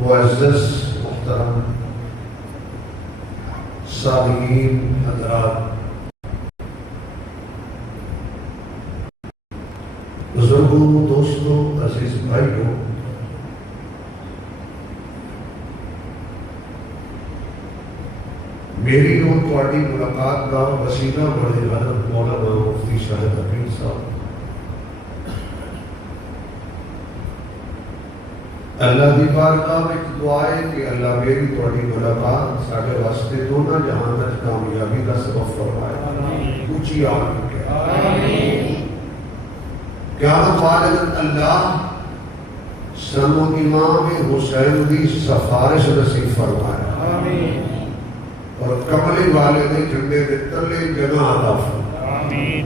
معزز محترم سامعین حضرات، بزرگوں، دوستوں، عزیز بھائیوں، میری اور تواڈی ملاقات کا وسیلہ بڑے حضرت مولانا مفتی شاہد حفیظ صاحب، اللہ دی بارگاہ میں دعا ہے کہ اللہ میری تواڈی ملاقات ساڈے واسطے دونوں جہان وچ کامیابی کا سبب فرمائے۔ اونچی آمین کہ آمین۔ قیامت والے دن اللہ سانو امام حسین دی سفارش نصیب فرمائے آمین، اور کملی والے دے جھنڈے دے تلے جگہ عطا فرمائے آمین۔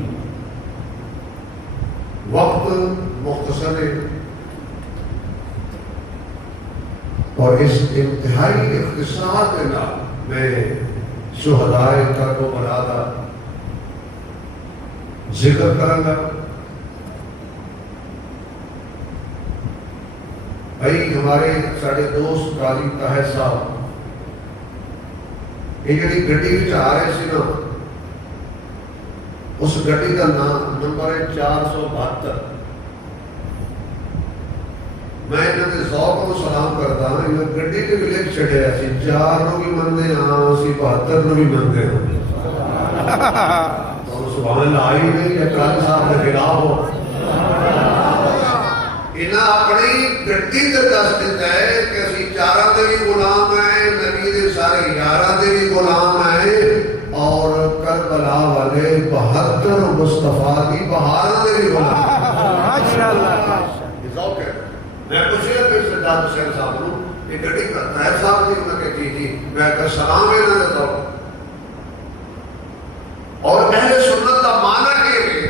وقت مختصر ہے اور اس انتہائی اختصار کے نام میں شہدائے کرب و بلا کا ذکر کروں گا۔ بھائی ہمارے ساڑے دوست قاضی طاہر صاحب یہ جڑی گڈی وچ آ رہے سی نا، اس گڈی کا نمبر ہے 472۔ میں انہوں نے ذوق کو سلام کرتا ہوں، انہوں گڈی کے بھی لکھ چھڑیا سی 4 نو بھی مندے ہاں، اسی 72 نو بھی مندے ہاں۔ تو سبحان اللہ آئی نہیں یا قاضی صاحب کے خلاف ہو، انہاں اپنی گڈی تے دس دیتا ہے کہ اسی 4 دے بھی غلام ہیں، نبی دے سارے 11 دے بھی غلام ہیں، اور کربلا والے 72 مصطفیٰ کی بہار دے بھی غلام ہیں۔ ماشاءاللہ یہ ذوق ہے۔ میں پوچھیا پھر سردار حسین صاحب نو یہ گڈی طاہر صاحب دی، میں کہ جی میں کہ سلام ہے نہ دیتا ہوں۔ اور اہل سنت کا معنی یہ ہے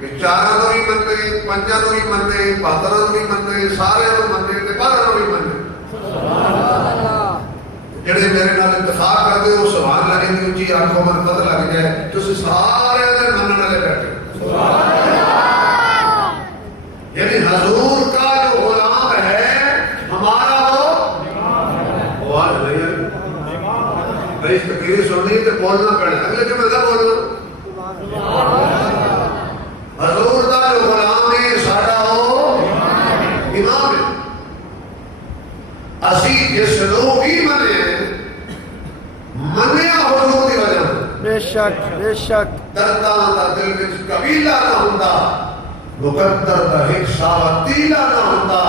کہ 4 نو بھی مندے، 5 نو بھی مندے، 72 نو بھی مندے، سارے نو مندے تے 12 نو بھی مندے۔ جڑے میرے نال اتفاق کرتے ہو سبحان اللہ دی اونچی آنکھوں میں پتہ لگ جائے تسی سارے دے منن والے بیٹھے سبحان اللہ۔ یعنی حضور کا جو غلام ہے ہمارا وہ آواز نہیں ہے بھائی، اس تقریر سننی تو بولنا پڑنا، اگلے جمعے کا بولنا حضور کا جو غلام ہے ساڈا وہ امام ہے۔ اسی جس لوگ ہی منیا حضور دی وجہ بے شک بے شک درداں دا دل وچ قبیلہ نہ ہوندا، مقدر دا ایک ساتیلا نہ ہوندا،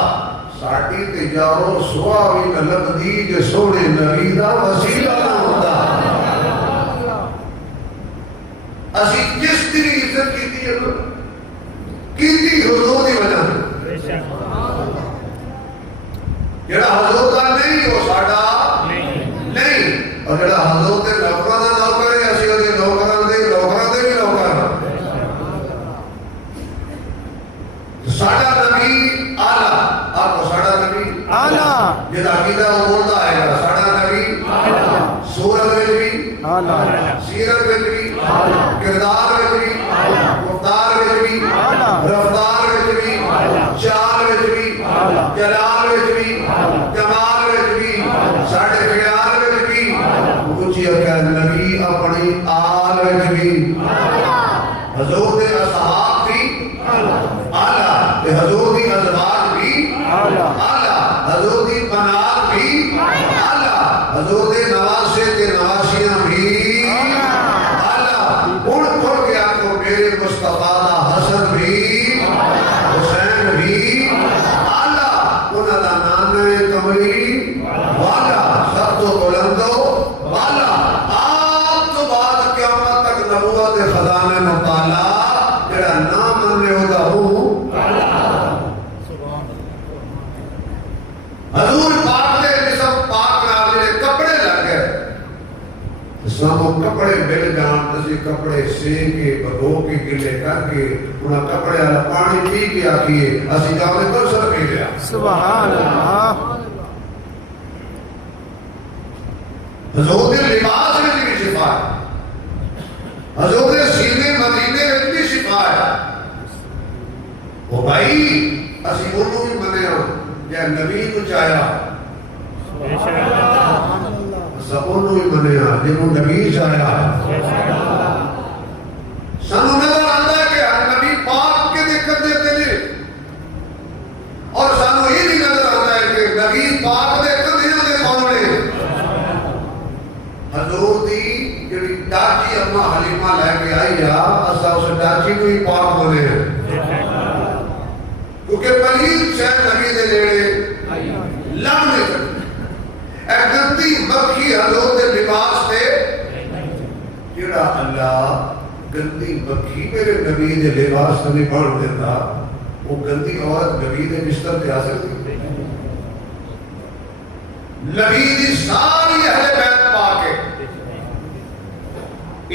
ساڈی تے یارو سوا وی نہ لگدی جے سونے نبی دا وسیلہ نہ ہوندا۔ اسی جس دی عزت کیتی ہے کیتی حضور دی وجہ بے شک، جڑا حضور دا نہیں وہ ساڈا نہیں، اور جڑا حضور دے نوکراں دا نوکر ہے اسی دے نوکراں دے بھی نوکر ہاں۔ ساڈا نبی اعلیٰ، آپ کو ساڈا نبی اعلیٰ جدا عقیدہ وہ بولتا ہے گا، ساڈا نبی اعلیٰ صورت وچ بھی اعلیٰ، سیرت وچ بھی اعلیٰ، کردار وچ بھی اعلیٰ، گفتار وچ بھی اعلیٰ، رفتار وچ بھی اعلیٰ، چال وچ بھی اعلیٰ، جلال وچ بھی کمال وچ بھی ساڈے خیال وچ بھی اونچی کہ نبی اپنی آل وچ بھی حضور دے اصحاب بھی اعلیٰ، تے حضور دی ازواج بھی اعلیٰ، حضور دی بنات بھی اعلیٰ، حضور دے نواسے تے نواسیاں بھی اعلیٰ۔ ہن کھل کے آکھو میرے مصطفیٰ دا حسن بھی حسین بھی اعلیٰ، انہاں دا نام ہے کملی والا، سب تو بلند والا۔ آپ تو بعد قیامت تک نبوت خزانے مطالعہ جڑا نام مننے ہوگا وہ حضور پاک دے جسم پاک نال جڑے کپڑے لگ گئے، سانو کپڑے مل جان، اسی کپڑے سی کے بھگو کے گلے کر کے انہاں کپڑے والا پانی پی کے آکھیے اسی جانے کوثر پی لیا۔ سبحان اللہ۔ حضور دے لباس میں بھی شفا ہے، حضور دے سینے مدینے میں بھی شفا ہے۔ وہ بھائی اسی انہوں بھی منے ہوں یا نبی کو چاہیا سبوں ہی منیا جنہوں نبی چاہیا سانو نظر آتا ہے کہ ہر نبی پاک کے دقت دیتے ہیں اور سانو یہ بھی نظر آتا ہے کہ نبی پاک دے کدیاں دے کون نے حضور دی جڑی ڈاچی اما حلیمہ لے کے آئی اسا اس ڈاچی کو ہی پاک بنے ہیں کیونکہ پلیت شاید نبی دے لیڑے لگ نہیں سکتے اے گندی مکھی حضور دے لباس تے جڑا اللہ گندی مکھی میرے نبی دے لباس تے نہیں پڑھ دیتا وہ گندی عورت نبی دے بستر تے آ سکتی نبی دی ساری اہل بیت پاک ہے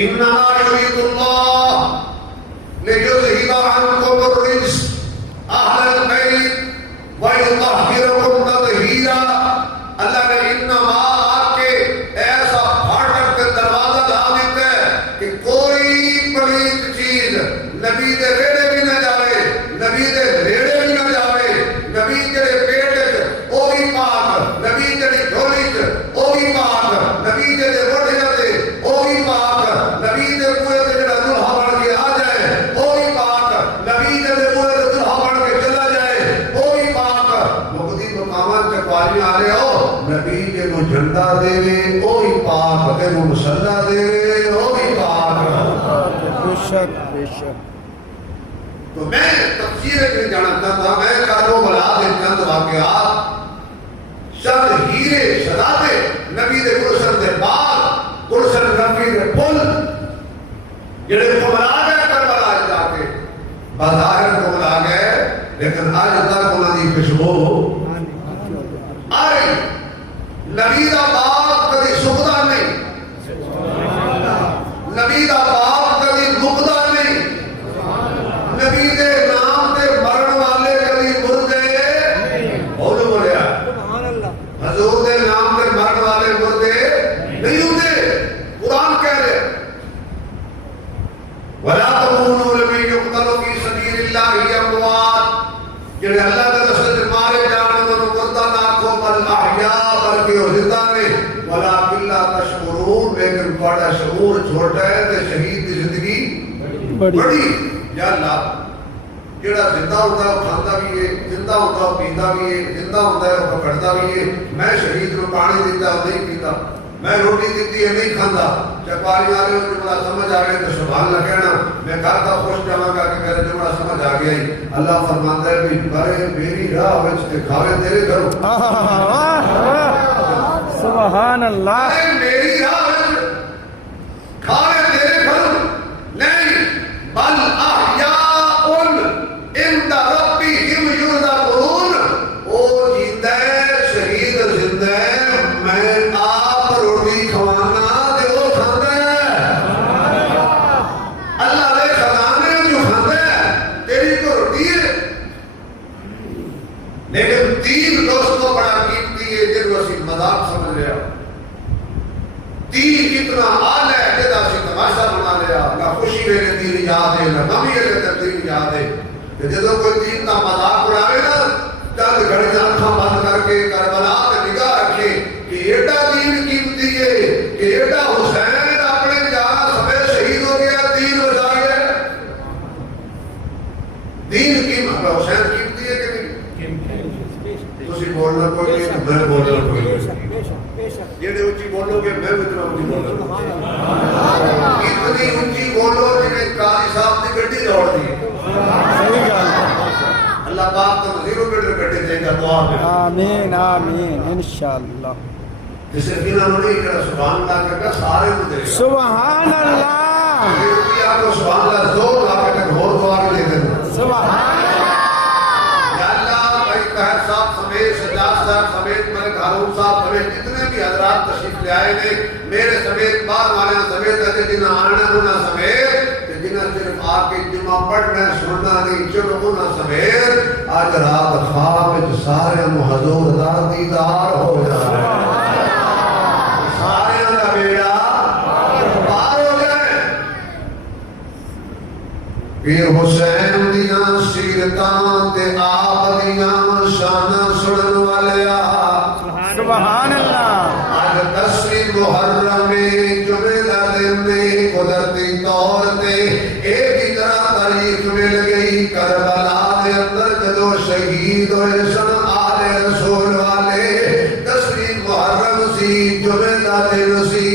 انما یرید اللہ لیذہب عنکم الرجس اہل البیت ویطہرکم تطہیرا اللہ نے انما آ کے ایسا پھاٹک کے دروازہ لا دیتا ہے کہ کوئی پلیت چیز نبی دے ریڑے بھی نہ جاوے نبی دے ریڑے بھی نہ جاوے نبی جڑے پیٹ وہ بھی پاک نبی جڑی جھولی وہ بھی پاک نبی جڑے وڈیاں دے وہ بھی پاک نبی دے منہ تے جڑا دلہا بن کے آ جائے وہ بھی پاک نبی جڑے منہ تے دلہا بن کے چلا جائے وہ بھی پاک مقدی مقامات تے پالیاں آ رہے ہو نبی جے نو جھنڈا دے وہ بھی پاک تے نو مسلح دے وہ بھی پاک بے شک بے شک تو میں تفسیر کے جانتا تھا میں کارو بلا دے چند واقعات چند ہیرے شرابے نبی دے گلشن دے باغ گلشن نبی دے پل جڑے کملا گئے کربلا جا کے بظاہر کملا گئے لیکن آج تک انہاں دی خوشبو آئی نبی دا باغ کبھی سکھدا نہیں نبی دا باغ کبھی مکدا نہیں نبی دے نام دے مرن والے کبھی مردے بولو بولیا حضور دے نام دے مرن والے مردے نہیں ہوتے قرآن کہہ رہے وَلَا تَكُونُوا لِمَن يُقْتَلُ فِي سَبِيلِ اللَّهِ أَمْوَاتٌ جڑے اللہ کے راستے تے مارے جان انہاں مردہ نہ آکھو بل احیاء بلکہ وہ زندہ نے وَلَٰكِن لَا تَشْعُرُونَ لیکن بڑا شعور چھوٹا ہے تے شہید کی زندگی بڑی یا اللہ جڑا زندہ ہوتا ہے وہ کھاندا بھی ہے زندہ ہوتا ہے وہ پیندا بھی ہے زندہ ہوتا ہے وہ پکڑدا بھی ہے میں شہید نو پانی دیتا نہیں پیتا میں روٹی دیتی ہے نہیں کھاندا چپاری والے کو جملہ سمجھ آ گیا تو سبحان اللہ کہنا میں گھر کا خوش جاواں گا کہ میرے جملہ سمجھ آ گیا ہی اللہ فرماتا ہے کہ برے میری راہ وچ تے کھاوے تیرے گھروں سبحان اللہ میری راہ وچ کھاوے تیرے گھروں نہیں بل احیاء عند ربهم يرزقون او زندہ شہید زندہ میں آپ روٹی کھوانا دے وہ کھاندا ہے اللہ دے خزانے جو کھاندا ہے تیری تو روٹی ہے لیکن دین دوستوں بڑا قیمتی ہے جن کو اسی مذاق سمجھ لیا دین کتنا اعلی ہے جدا سی تماشا بنا لیا نہ خوشی میرے دین یاد ہے نہ غمی میرے دین یاد ہے کہ جدو کوئی دین کا مذاق اڑاوے نا چند گھڑی آنکھاں بند کر کے کربلا پہ نگاہ رکھے کہ ایڈا دین قیمتی ہے کہ ایڈا حسین اپنے جہاں سمے شہید ہو گیا دین بچا گیا دین قیمت حسین قیمتی ہے کہ نہیں تسی بولنا کوئی نہیں میں بولنا کوئی نہیں جیڑے اونچی بولو گے میں اتنا اونچی بولوں اتنی اونچی بولو جنہیں قاضی صاحب نے گڈی دوڑ دی اللہ پاک تو زیرو بیٹر کٹے دے گا دعا میں آمین آمین انشاءاللہ جسے بنا نہیں کہ سبحان اللہ کہا سارے کو دے گا سبحان اللہ یہ آپ کو سبحان اللہ زور لا کے تک اور دعا بھی دے دینا سبحان اللہ یا اللہ بھائی طاہر صاحب سمیت سجاد صاحب سمیت ملک ہارون صاحب سمیت جتنے بھی حضرات تشریف لے آئے نے میرے سمیت بار والے سمیت ہے جنہیں آنا ہونا سمیت جنہیں صرف آ کے جمعہ پڑھنا سننا نہیں چلو ہونا سمیت آج رات خواب سارے حضور دا دیدار ہو جائے سارے کا بیڑا پار ہو جائے پیر حسین دیاں سیرتاں تے آپ دیاں شاناں سنن والے سبحان اللہ آج 10ویں محرم میں جمعے کا دن میں قدرتی طور تے ایک ہی طرح تاریخ مل گئی کربلا کے اندر جدو شہید ہوئے سن آل رسول والے 10ویں محرم سی جمعے کا دن سی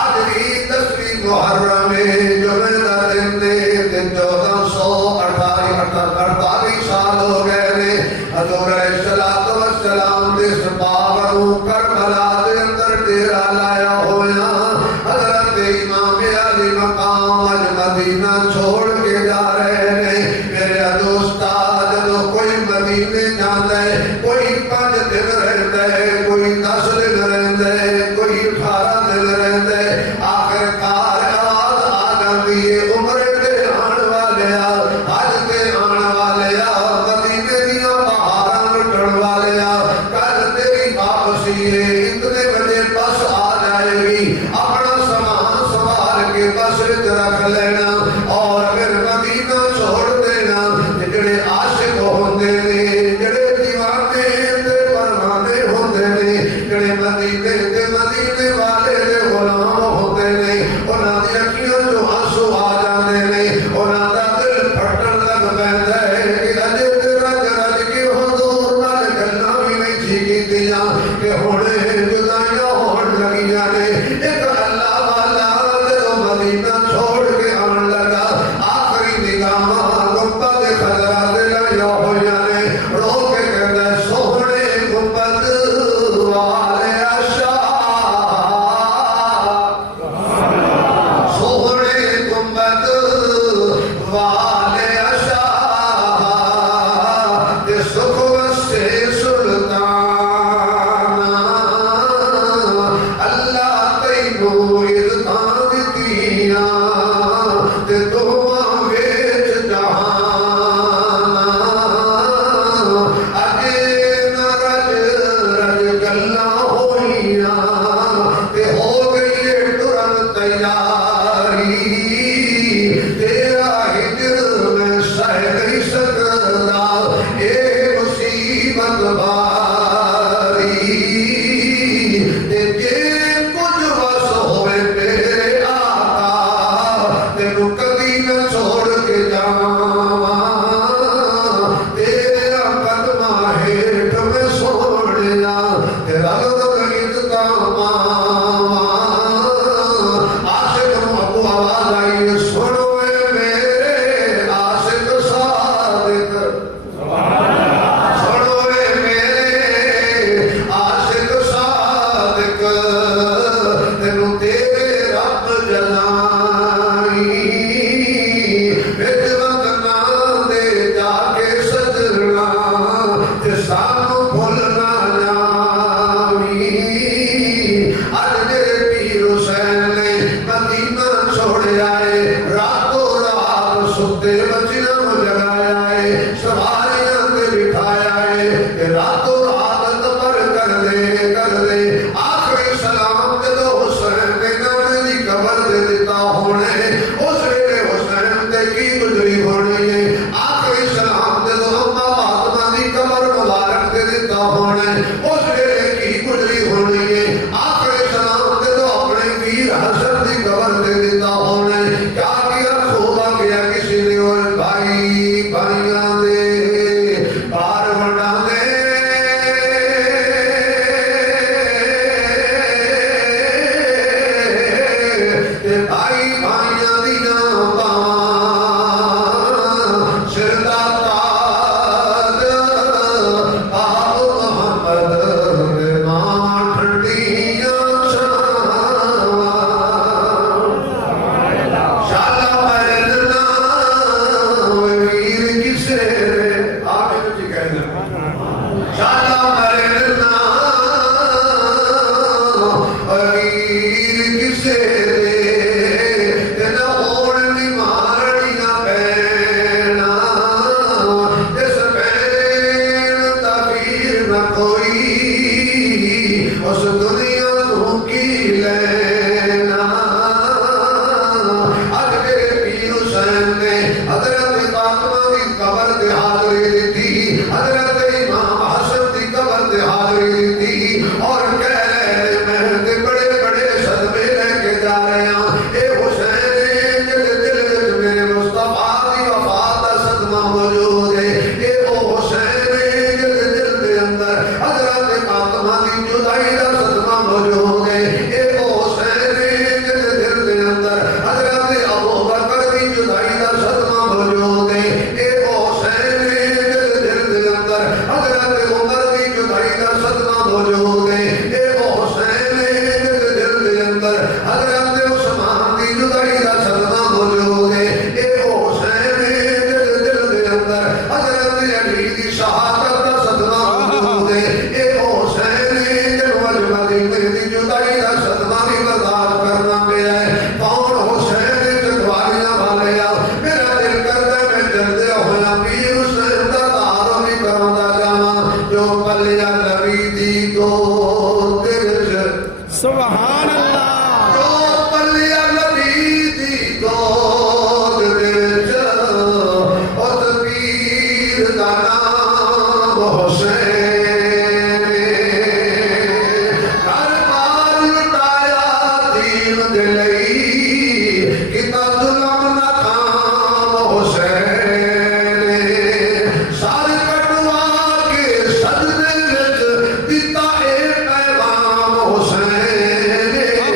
آج بھی 10ویں محرم میں جمعے کا دن نے 1448 سال ہو گئے نے حضور علیہ السلام دے سپاہوں کربلا دے اندر ڈیرا لایا ہویا حضرت امام علی مقام اج مدینہ چھوڑ کے جا رہے ہیں میرے دوستا جدو کوئی مدینے جاتا ہے کوئی 5 دن رہتا ہے کوئی 10 دن رہتا ہے کوئی 18 دن رہتا ہے آخر کار آواز آ جاتی ہے عمرے دے آن والے حج دے آن والے مدینے دیا پہاڑاں لٹن والے کل تیری واپسی ہے اتنے بجے بس آ جائے گی اپنا سامان سنبھال کے بس وچ رکھ لینا اور پھر مدینہ چھوڑ دینا جڑے عاشق ہوندے نے جڑے دیوانے تے پروانے ہوندے نے جڑے مدینے تے مدینے والے دے غلام ہوندے نے انہاں دی اکھیاں چوں آنسو آ جاندے نے انہاں دا دل پھٹن لگ پیندا ہے کہ اجے تیرا رج کے حضور نال گلاں وی نہیں تھی کیتیاں کہ ہن جدائیاں ہون لگیاں نے ایک اللہ والا جدوں مدینہ چھوڑ کے آن لگا آخری نگاہ گنبد خضرا دے لگیا ہویا نے رو کے کہندا سوہنے گنبد والے سوہنے گنبد والے تے سکھ وسے سلطان اللہ تینوں عزتاں دتیاں تے دعاں وچ جہان اجے نہ رج گلاں ہوئیاں تے ہو گئی ٹرن تیاری تیرا ہجر میں سہ نہیں سکدا اے مصیبت باری تے جے کچھ وس ہوئے میرے آقا تینوں کبھی نہ چھوڑ کے جاواں تیرا قدماں ہیٹھ میں سوڑیا تیرا عزتاں پاواں عاشق نوں ابو آواز آئی سنو اے میرے عاشق صادق سنو اے میرے عاشق صادق تینوں تیرے رب جلائی وچ وطناں دے جا کے سجنا تے سانوں بھول نہ جاویں اج میرے پیر حسین نے مدینہ چھوڑیا ہے راتوں رات ستے بچیاں نوں جگایا ہے سواریاں تے بٹھایا ہے کہ راتوں رات تبر کر دے آخری سلام جدو حسین نے نانے دی قبر دے دیتا ہونے اس ویلے حسین تے کی گزری ہونی ہے آخری سلام جدو اما فاطمہ دی قبر مبارک دے دیتا ہونے اس ویلے کی گزری ہونی ہے آخری سلام جدو اپنے ویر حسن دی قبر دے دیتا ہونے کیا کیا خوبا کیا کسی نے اور بھائی بھائیاں دے بار بڑا دے بھائی بھائیاں دیاں باواں سر دا تاج آب محمد دے ماں ٹھنڈیاں چھاواں شالا پہلنا ویر کسے آگے جی کہنا شالا پہلنا ویر کسے اس دنیا تو کی لینا اج میرے پیر حسین نے حضرت فاطمہ کی قبر تے حاضری دیتی حضرت امام حسن کی قبر تے حاضری دیتی اور موجود ہے اے حسین دل دے اندر حضرت عثمان دی جدائی دا صدمہ موجود ہے اے حسین دل دے اندر حضرت علی دی شہادت دا صدمہ موجود ہے اے حسین جب مدینے دی جدائی دا صدمہ بھی برداشت کرنا پیا ہے کون حسین جدواریاں والے آ میرا دل کرتا ہے میں جلدے ہویا پیر حسین دا تعارف بھی کراوندا جاواں جو پلیا نبی دی گود وچ سبحان اللہ جو پلیا نبی دی گود وچ اس پیر دا نام حسین ہر بار لٹایا دین دے لئی کتا ظلم نہ تھام حسین سر کٹوا کے سجدے وچ دتا اے پیغام حسین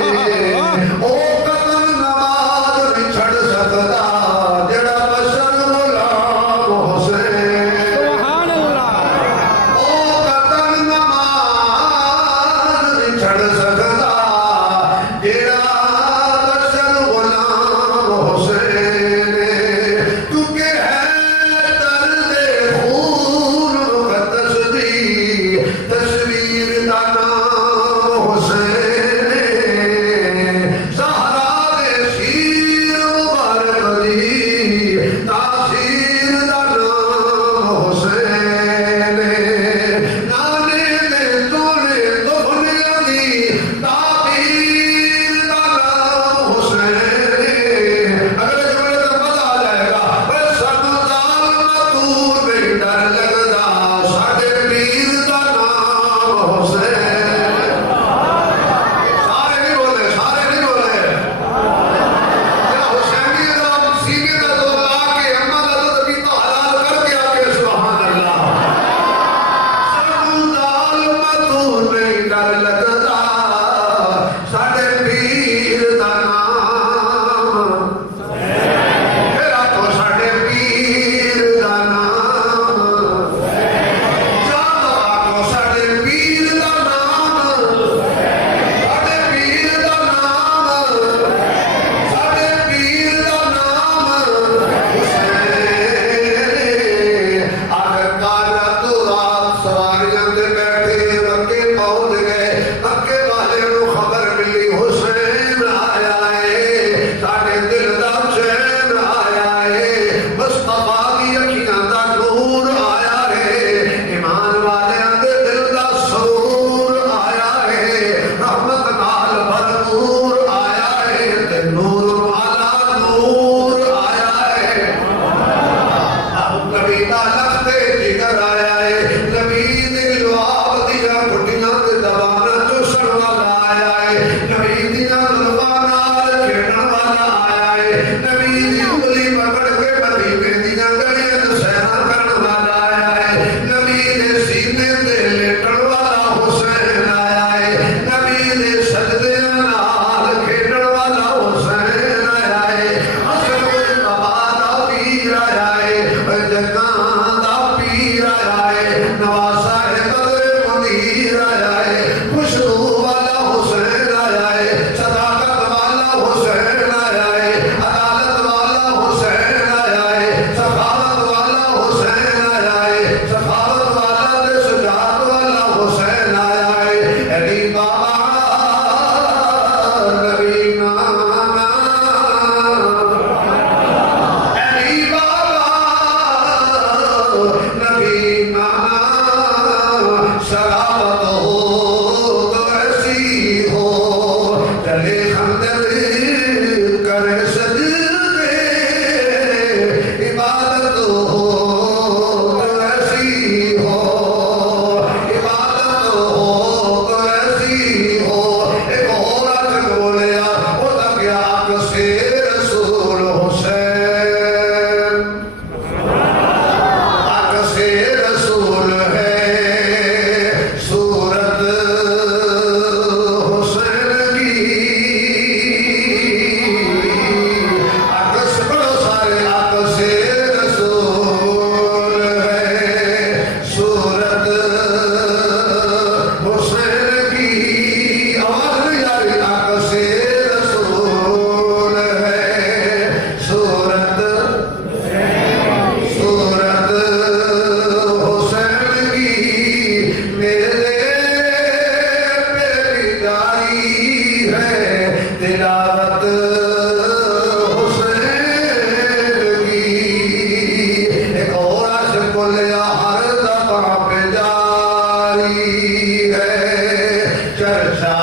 چرچا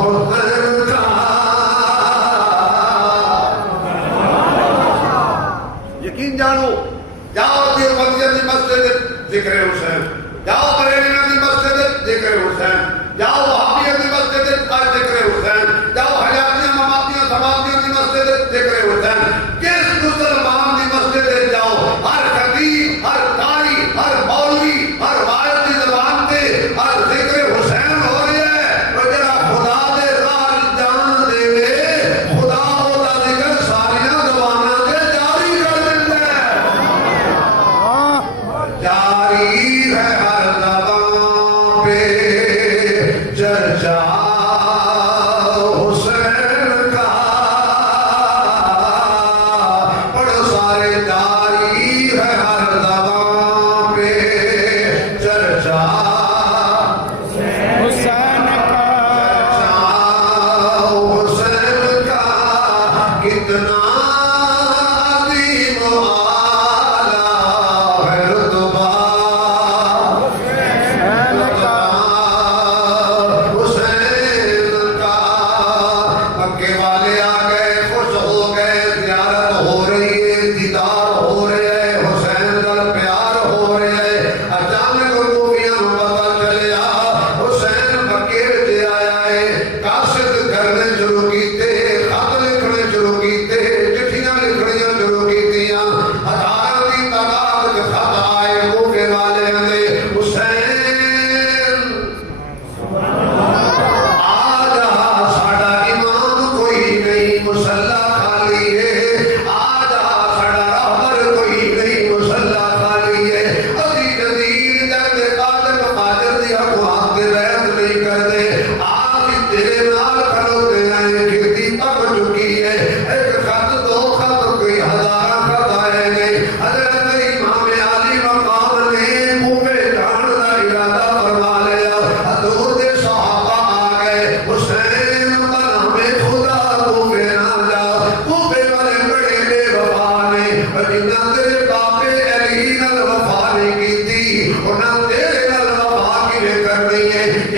حسین کا یقین جانو جاؤ دیوبندیاں دی مسجد ذکر حسین جاؤ بریلیاں دی مسجد ذکر حسین جاؤ وہابیاں دی مسجد ذکر حسین جاؤ حیاتیاں مماتیاں سماعتیاں دی مسجد ذکر حسین کس مسلمان دی مسجد جاؤ ہر خطیب ہر قاری ہر مولوی ہر وائز دی زبان تے ہر ذکر حسین ہو رہی ہے اور جڑا خدا دے راہ جان دے وے خدا او دا ذکر ساریاں زباناں تے جاری کر دیندا ہے جاری ہے ہر زبان پہ چرچا حسین کا بڑے سارے جاری ہے ہر زبان پہ چرچا حسین کا حسین کا کتنا عظیم و اعلیٰ ہے رتبہ حسین کا حسین کا مکے والے آ گئے خوش ہو گئے زیارت ہو رہی ہے دیدار ہو رہے ہے حسین در پیار ہو رہے ہے اچانک رومیاں پتہ چلیا حسین مکے وچ آیا ہے قاصد کرنے شروع کیتے خط لکھنے شروع کیتے چٹھیاں لکھنیاں شروع کیتیاں ہزاراں دی تعداد وچ خط آئے مکے والے نے حسین آجا ساڑا ایمان کوئی نہیں مسلح خالی ہے آجا ساڑا رہبر کوئی نہیں مسلح خالی ہے ابھی جدیر جاتے قادم قادر دیا کو آگ رہت نہیں کر دے آج تیرے نال کھڑوتے ہیں کھرتی پک چکی ہے ایک خط دو خط کوئی ہزارہ خط آئے گئے حضرت امام علی مقام نے منہ جان دا ارادہ فرما لیا حضور دے صحابہ آ گئے حسین بنام خدا کوفے نہ جا کوفے والے بڑے بے وفا نے جنہاں تیرے باپے علی نال وفا نہیں کیتی انہاں تیرے نال وفا کیویں کرنی ہے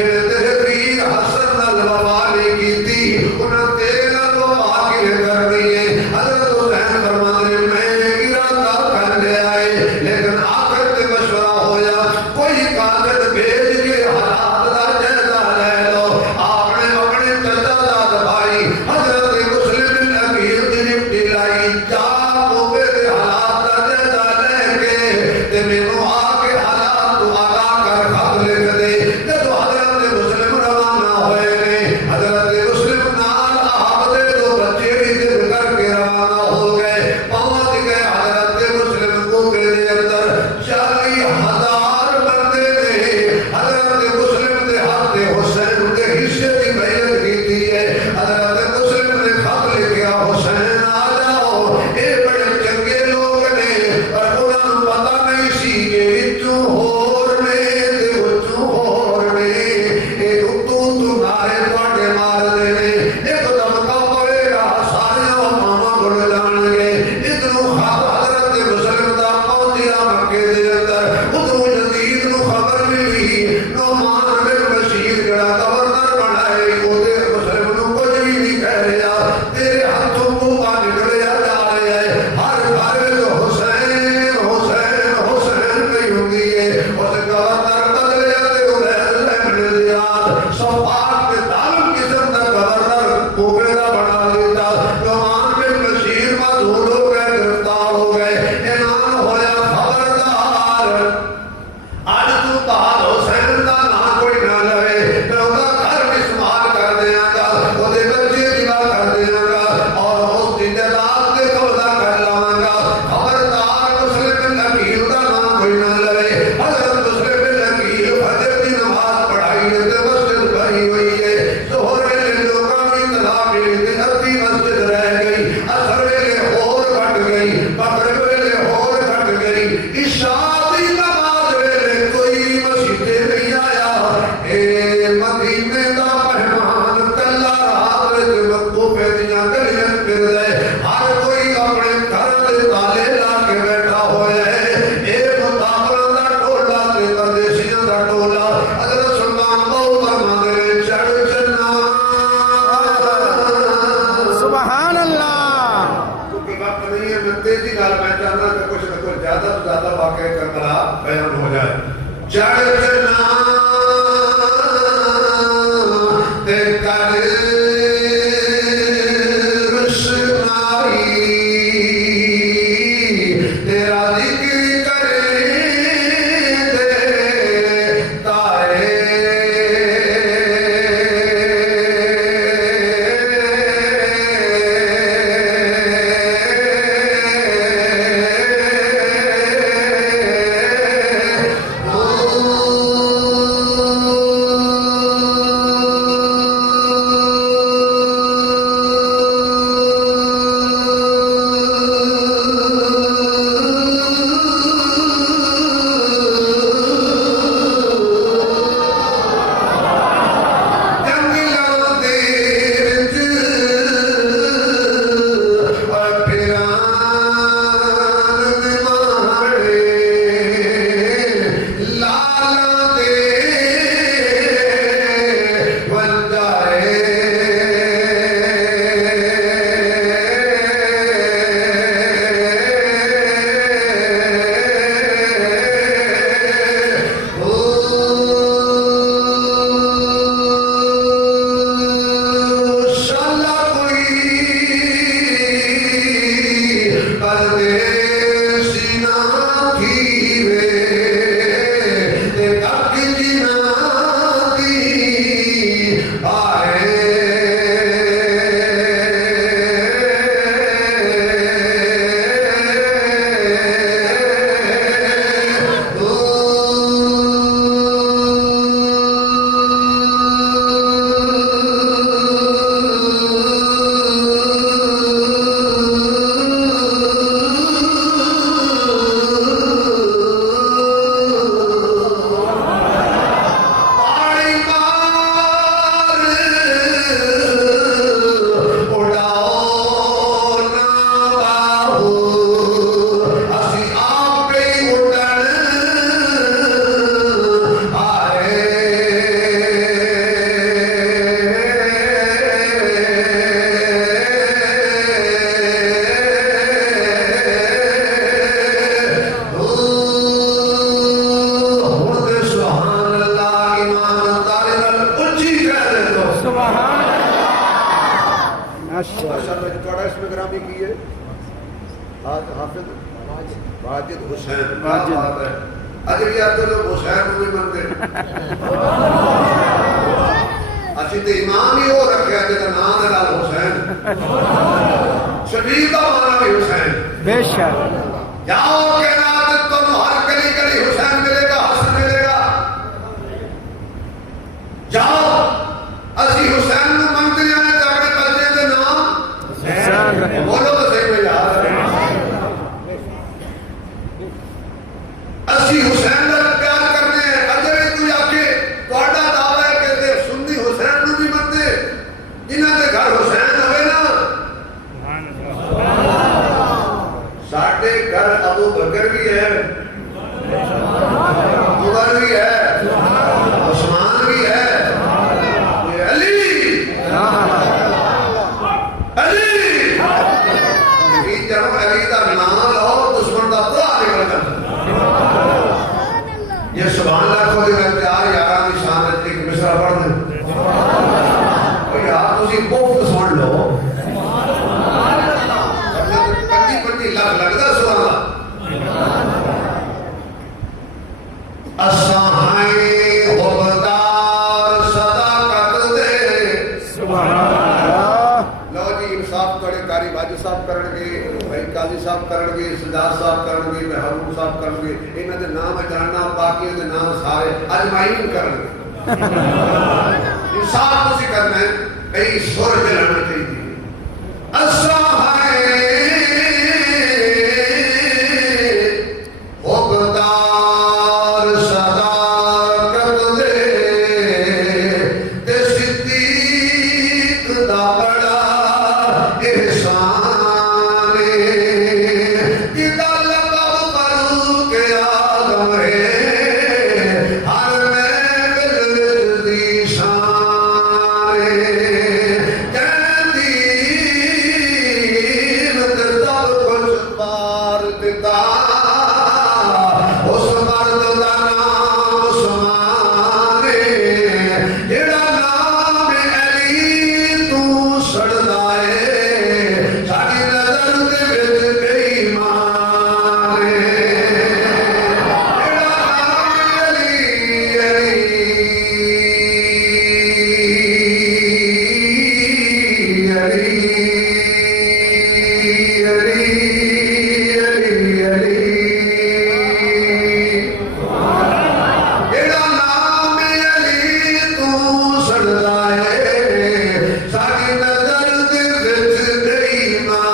ماشاء ماشاءاللہ تھوڑا اس میں گرامی کی ہے حافظ واجد حسین کیا بات ہے اج بھی آتے لوگ حسین کو بھی منتے اسی تے امام ہی ہو رکھے جا نام ہے لال حسین شبیر کا مانا بھی حسین بے شک جاؤ کہنا تم ہر گلی گلی حسین ملے گا حسن ملے گا جاؤ اسی حسین نو منتے ہیں اپنے بچے دے نام بولو تو صحیح میں یار اسی حسین کا پیار کرنے ہیں اجے بھی تو جا کے تہاڈا دعویٰ ہے کہ سنی حسین نو بھی منتے جنہاں دے گھر حسین ہوئے نا ساڈے گھر ابو بکر بھی ہے عمر بھی ہے عثمان بھی ہے علی علی جب علی کا نام لو دشمن کا پورا نکل جاتا یہ سبحان اللہ کو جو ہے پیار یارہ نشان ہے ایک مصرع پڑھ دیں یار تسی مفت سن لو پنجی پنجی لاکھ لگتا سبحان اللہ اساں حبدار صداقت دے سبحان اللہ لو جی انصاف کرے کاری باجی صاحب کرن گے بھائی قاضی صاحب کرن گے سجاد صاحب کرن گے محمود صاحب کرن گے انہاں دے نام جاننا باقی دے نام سارے اجمعین کرن گے انصاف تسی کرنا ہے کئی سر ملنا چاہیے اساں حبدار صداقت دے تے صدیق دا بڑا احسان جدا لقب فاروق اعظم ہے ہر محفل وچ دی شان کہندی تے سب کچھ پار دتا اس مرد دا نام عثمان جڑا نام علی تو سڑدا ہے ساڈی نظر دے وچ بے ایمان جڑا نام علی علی علی علی علی جڑا نام علی تو سڑدا ہے ساڈی نظر دے وچ بے ایمان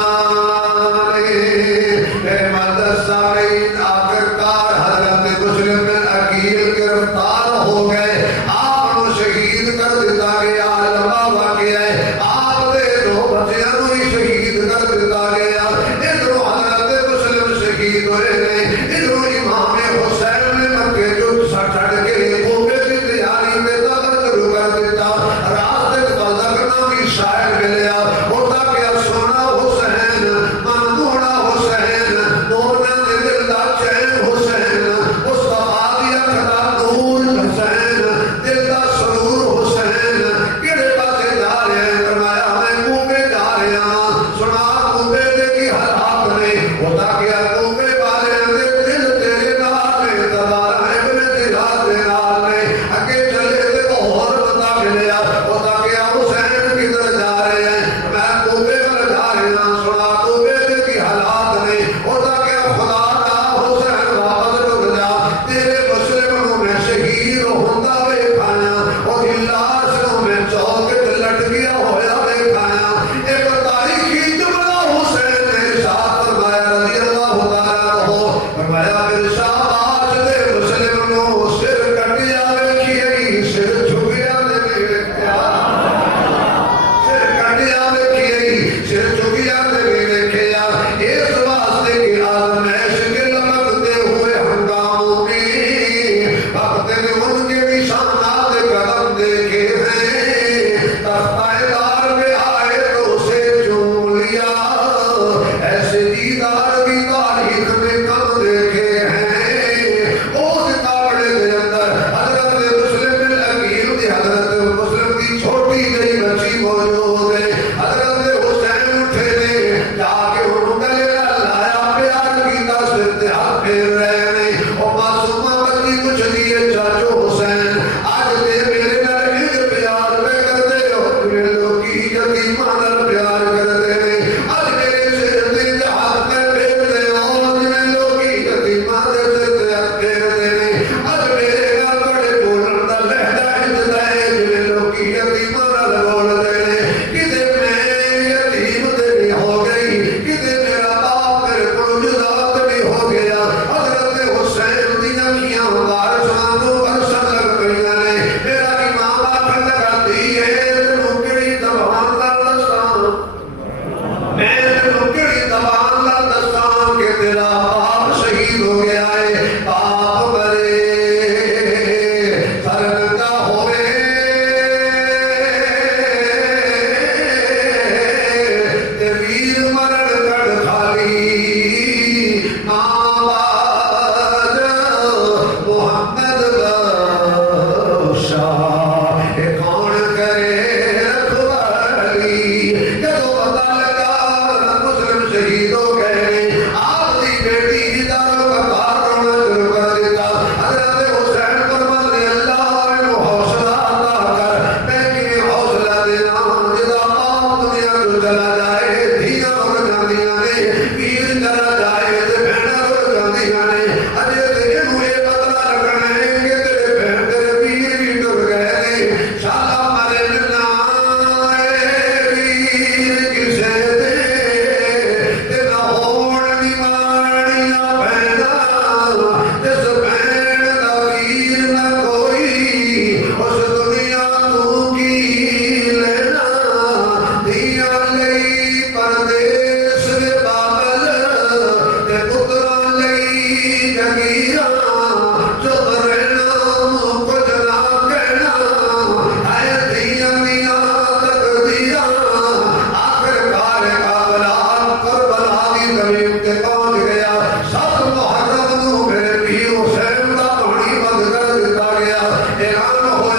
احمد سعید آخرکار حضرت مسلم بن عقیل گرفتار ہو گئے آپ کو شہید کر دتا گیا لمبا واقعہ ہے آپ دے دو بچیاں نو ہی شہید کر دتا گیا ادھر حضرت مسلم شہید ہوئے نے ادھر امام حسین نے مکے جو چھڑ کے اوپے کی تیاری میں داخل شروع کر دیتا راستے بلدک نامی شاعر ملیا ہوتا کیا سونا حسین منگوڑا حسین مومن دے دل دا چین حسین مصطفیٰ دیا خدا نور حسین دل دا سرور حسین کیڑے پاسے جا رہے ہیں فرمایا میں کوبے جا رہا ہوں سنا کوبے دے کی حالات نے ہوتا کیا کوبے والے دے دل تیرے نال نے دوبارہ ابن جہاد دے نال نے اگے چلے تے اور بتا ملیا ہوتا کیا حسین کدھر جا رہے ہیں میں کوبے پر جا رہا ہوں سنا کوبے دے کی حالات نے ہوتا کیا خدا دا حسین واپس رک جا تیرے مسلم نو میں شہید ہوندا ویکھایا او لاش نو میں چوک تے لٹ گیا ہویا ویکھایا ایک تاریخی جملہ حسین نے ارشاد فرمایا رضی اللہ تعالی عنہ فرمایا پھر شاباش دے مسلم نو سر کٹیا ویکھیے سر جھکیا تے ویکھیا سر کٹیا ویکھیے سر جھکیا تے ویکھیا اس واسطے کہ آزمائش کے لمکتے ہوئے ہنگاموں میں وقت نے ان کے نشانات قدم دیکھے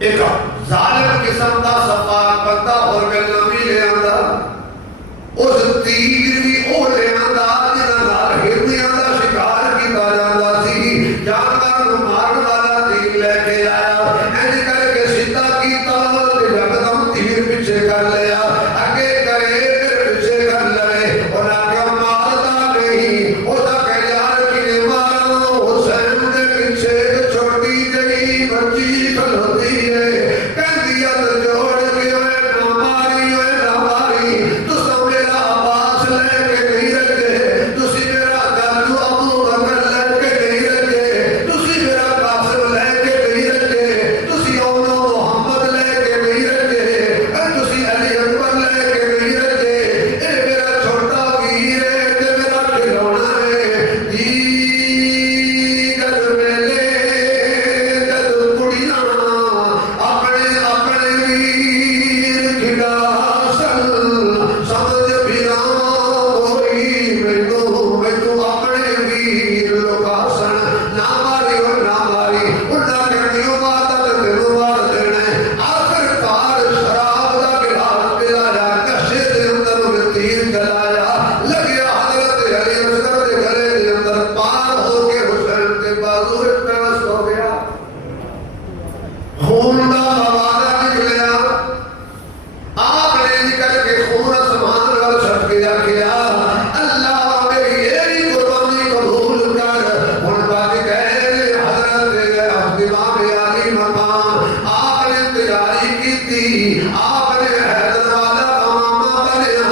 ایک ظالم قسم کا صفاق بندہ اور ملنا بھی لے آندا اس تیر بھی او لے آندا جنہاں نال ہرنیاں دا شکار کیتا جاندا سی جانور نوں مارن والا تیر لے کے آیا انج کر کے سیدھا کیتا تے یکدم تیر پیچھے کر لیا اگے کرے پھر پیچھے کر لے اور آگے مارتا نہیں او دا کہ یار کنے مارا حسین دے پیچھے چھوٹی جئی بچی کھلوتی ہے کہندی اد جوڑ کے نہ ماری نہ ماری تساں میرا عباس لے کے نہیں رکھے تسی میرا جادو ابو بکر لے کے نہیں رکھے تسی میرا قاسم لے کے نہیں رکھے تسی اونو محمد لے کے نہیں رکھے تسی علی اکبر لے کے نہیں رکھے اے میرا چھوٹا ویر ہے تے میرا کھلونا ہے جی گل میلے گل کڑیاں اپنے اپنے ویر کھڑا سن سمجھ پھراں کوئی مینوں اپنے ویر لوکا سن نہ ماری اور نہ ماری انہاں کہندیوں ماتا تے تینوں مار دینا آخر کار شراب دا گلاس پلایا نشے دے اندر انہیں تیر چلایا لگیا حضرت علی اصغر دے گلے دے اندر پار ہو کے حسین کے بازو وچ پیوست ہو گیا خون دا فوارہ نکلیا آپ نے نکل کے خون آسمان وال چھٹ کے آکھیا اللہ میری ایری قربانی قبول کر ہن بعد کہے حضرت امام علی مقام آپ نے تیاری کی تھی آپ نے حیدر والا امامہ بنیا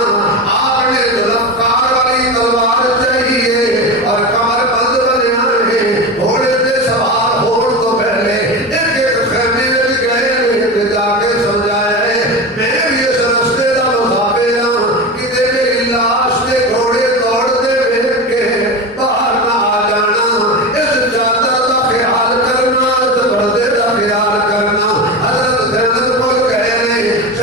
آپ نے ذوالفقار والی تلوار چاہیے اور کمر بند بنیا ہے گھوڑے پہ سوار ہونے تو پہلے ایک ایک خیمے میں گئے تے جا کے سمجھایا ہے میں بھی اس رستے دا مسافر ہاں کتے میری لاش دے گھوڑے دوڑتے دیکھ کے باہر نہ آ جانا اس چادر دا خیال کرنا اس پردے دا خیال کرنا حضرت زینب کو کہہ رہے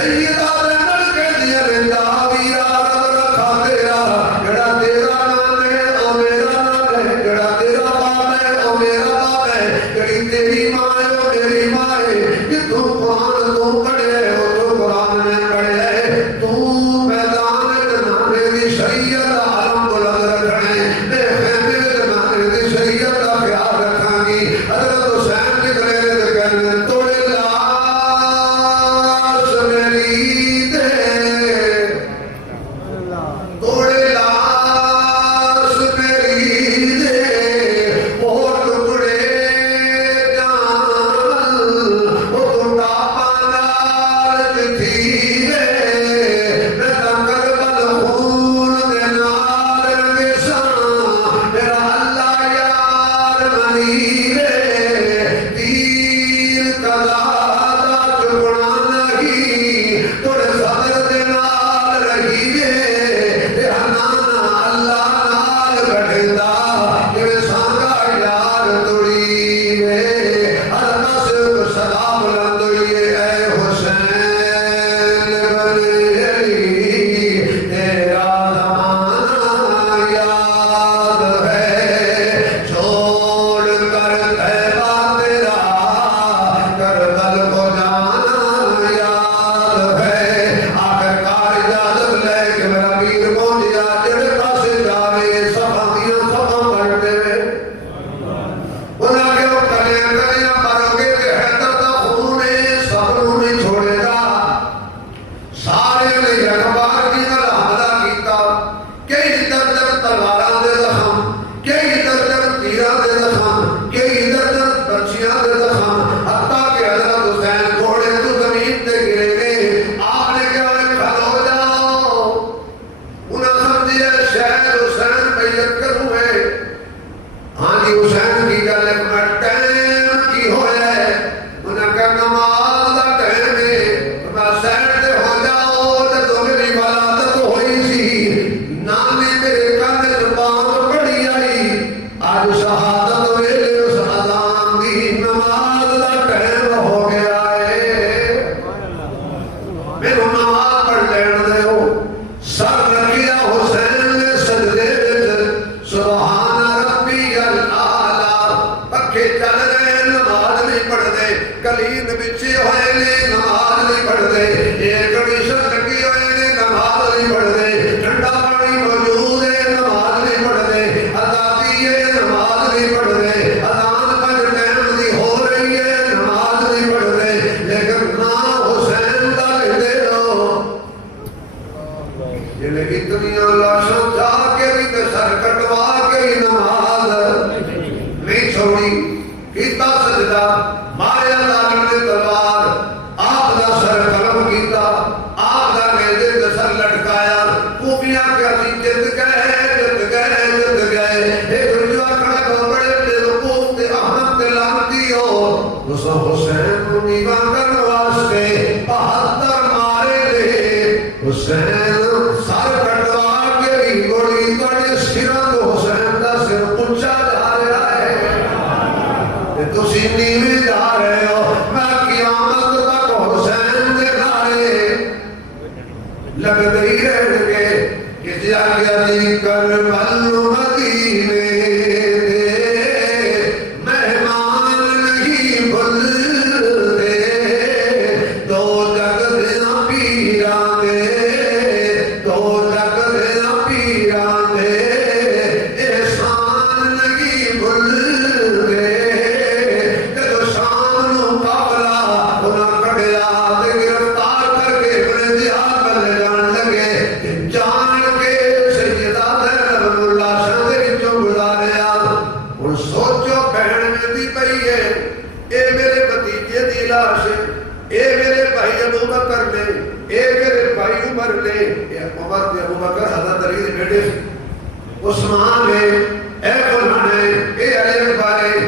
لگتے ہی رہن گے کہ جاگیا دی کربل مدینے مہمان نہیں بھلتے دو جگ دیاں پیراں دے دو جگ دیاں پیراں دے احسان نہیں بھلتے جدو شام نو قافلہ انہاں کڈیا تے گرفتار کر کے اپنے دیار کر جان لگے جان کے سیدہ زینب اللہ شاہ دے وچوں گزاریا ہن سوچو بہن ملدی پئی ہے اے میرے بھتیجے دی لاش ہے اے میرے بھائی ابو بکر نے اے میرے بھائی عمر نے اے عمر تے ابو بکر حضرت علی دے بیٹے عثمان نے اے فلاں نے اے علی بارے